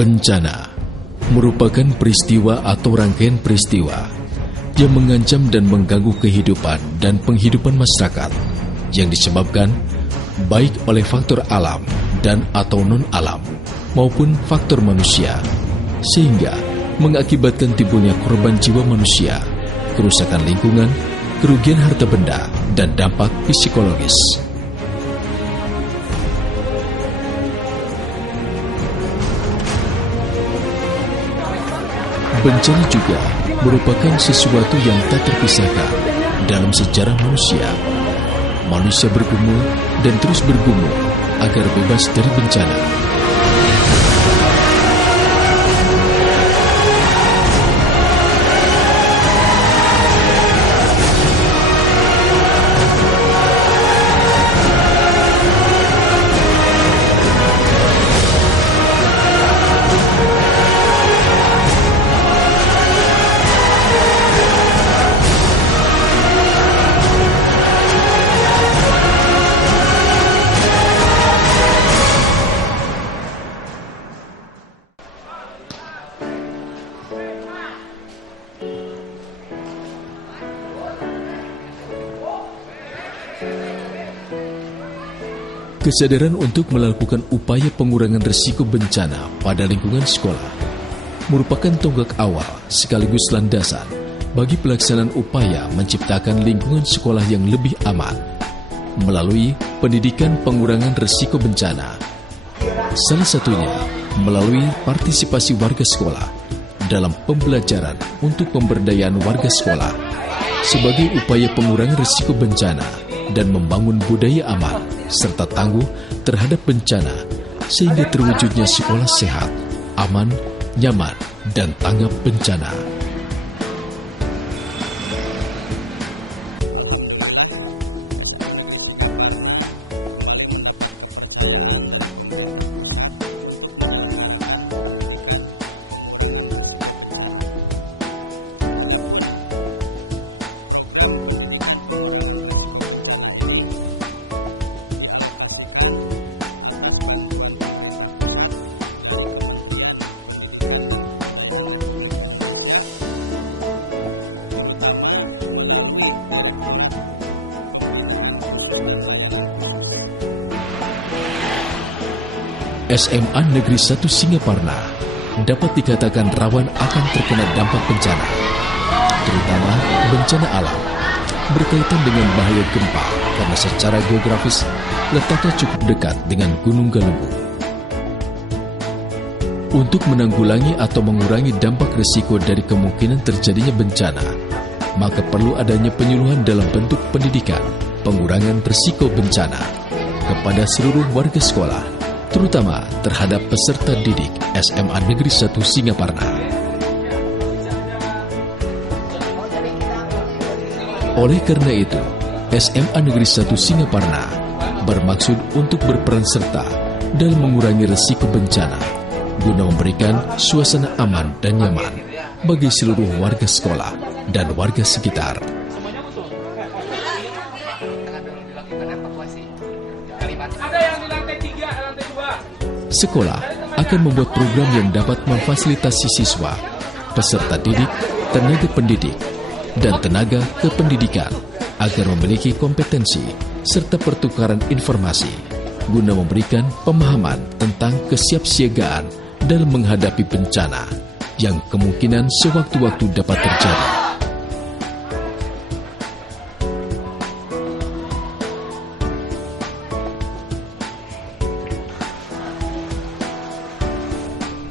Bencana merupakan peristiwa atau rangkaian peristiwa yang mengancam dan mengganggu kehidupan dan penghidupan masyarakat yang disebabkan baik oleh faktor alam dan atau non-alam maupun faktor manusia, sehingga mengakibatkan timbulnya korban jiwa manusia, kerusakan lingkungan, kerugian harta benda, dan dampak psikologis. Bencana juga merupakan sesuatu yang tak terpisahkan dalam sejarah manusia. Manusia bergumul dan terus bergumul agar bebas dari bencana. Kesadaran untuk melakukan upaya pengurangan risiko bencana pada lingkungan sekolah merupakan tonggak awal sekaligus landasan bagi pelaksanaan upaya menciptakan lingkungan sekolah yang lebih aman melalui pendidikan pengurangan risiko bencana. Salah satunya melalui partisipasi warga sekolah dalam pembelajaran untuk pemberdayaan warga sekolah sebagai upaya pengurangan risiko bencana dan membangun budaya aman serta tangguh terhadap bencana sehingga terwujudnya sekolah sehat, aman, nyaman, dan tanggap bencana. SMA Negeri 1 Singaparna dapat dikatakan rawan akan terkena dampak bencana, terutama bencana alam, berkaitan dengan bahaya gempa karena secara geografis letaknya cukup dekat dengan Gunung Galunggung. Untuk menanggulangi atau mengurangi dampak risiko dari kemungkinan terjadinya bencana, maka perlu adanya penyuluhan dalam bentuk pendidikan pengurangan risiko bencana kepada seluruh warga sekolah, terutama terhadap peserta didik SMA Negeri 1 Singaparna. Oleh karena itu, SMA Negeri 1 Singaparna bermaksud untuk berperan serta dalam mengurangi risiko bencana guna memberikan suasana aman dan nyaman bagi seluruh warga sekolah dan warga sekitar. Sekolah akan membuat program yang dapat memfasilitasi siswa, peserta didik, tenaga pendidik, dan tenaga kependidikan agar memiliki kompetensi serta pertukaran informasi guna memberikan pemahaman tentang kesiapsiagaan dalam menghadapi bencana yang kemungkinan sewaktu-waktu dapat terjadi.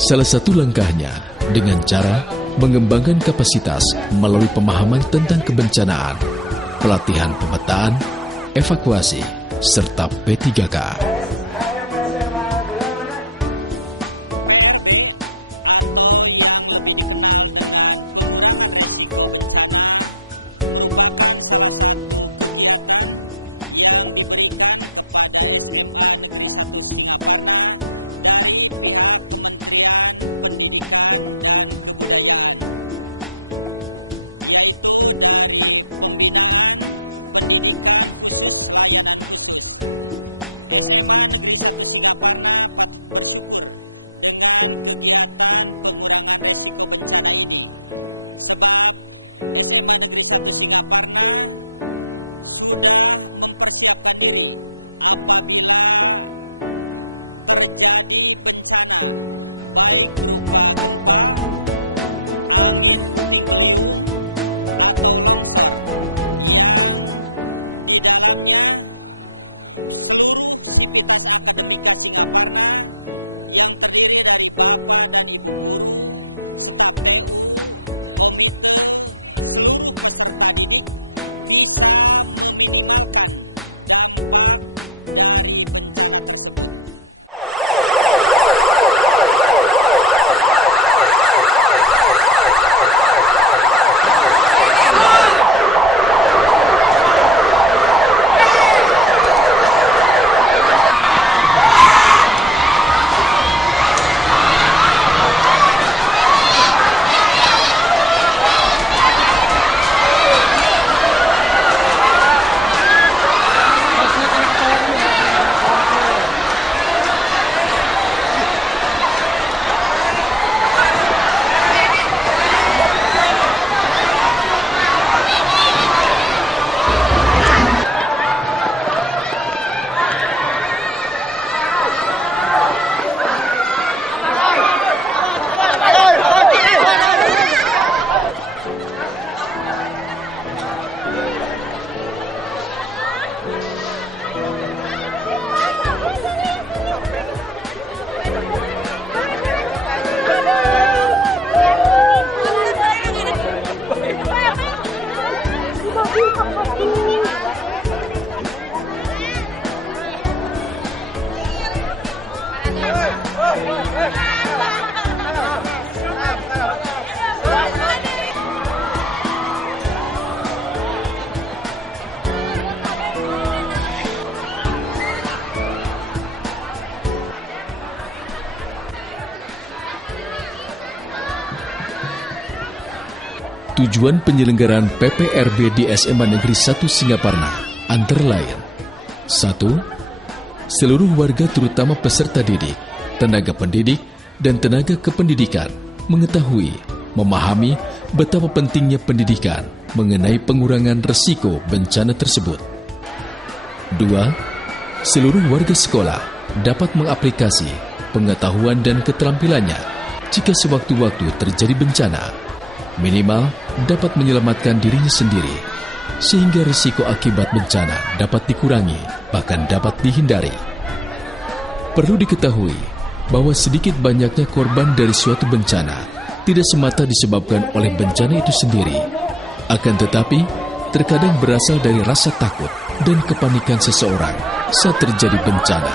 Salah satu langkahnya dengan cara mengembangkan kapasitas melalui pemahaman tentang kebencanaan, pelatihan pemetaan, evakuasi, serta P3K. Tujuan penyelenggaraan PPRB di SMA Negeri 1 Singaparna antara lain: 1. Seluruh warga terutama peserta didik, tenaga pendidik, dan tenaga kependidikan mengetahui, memahami betapa pentingnya pendidikan mengenai pengurangan resiko bencana tersebut. 2. Seluruh warga sekolah dapat mengaplikasi pengetahuan dan keterampilannya jika sewaktu-waktu terjadi bencana, minimal dapat menyelamatkan dirinya sendiri, sehingga risiko akibat bencana dapat dikurangi, bahkan dapat dihindari. Perlu diketahui bahwa sedikit banyaknya korban dari suatu bencana tidak semata disebabkan oleh bencana itu sendiri, akan tetapi terkadang berasal dari rasa takut dan kepanikan seseorang saat terjadi bencana.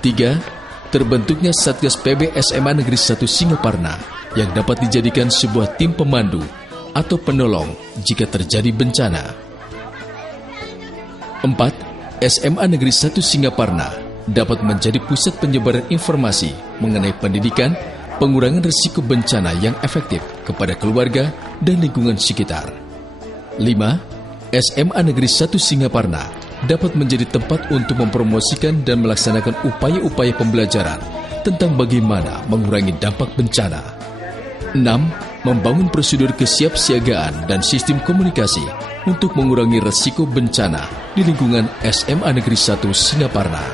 3. Terbentuknya Satgas PB SMA Negeri 1 Singaparna yang dapat dijadikan sebuah tim pemandu atau penolong jika terjadi bencana. 4. SMA Negeri 1 Singaparna dapat menjadi pusat penyebaran informasi mengenai pendidikan, pengurangan risiko bencana yang efektif kepada keluarga dan lingkungan sekitar. 5. SMA Negeri 1 Singaparna dapat menjadi tempat untuk mempromosikan dan melaksanakan upaya-upaya pembelajaran tentang bagaimana mengurangi dampak bencana. 6. Membangun prosedur kesiapsiagaan dan sistem komunikasi untuk mengurangi resiko bencana di lingkungan SMA Negeri 1 Singaparna.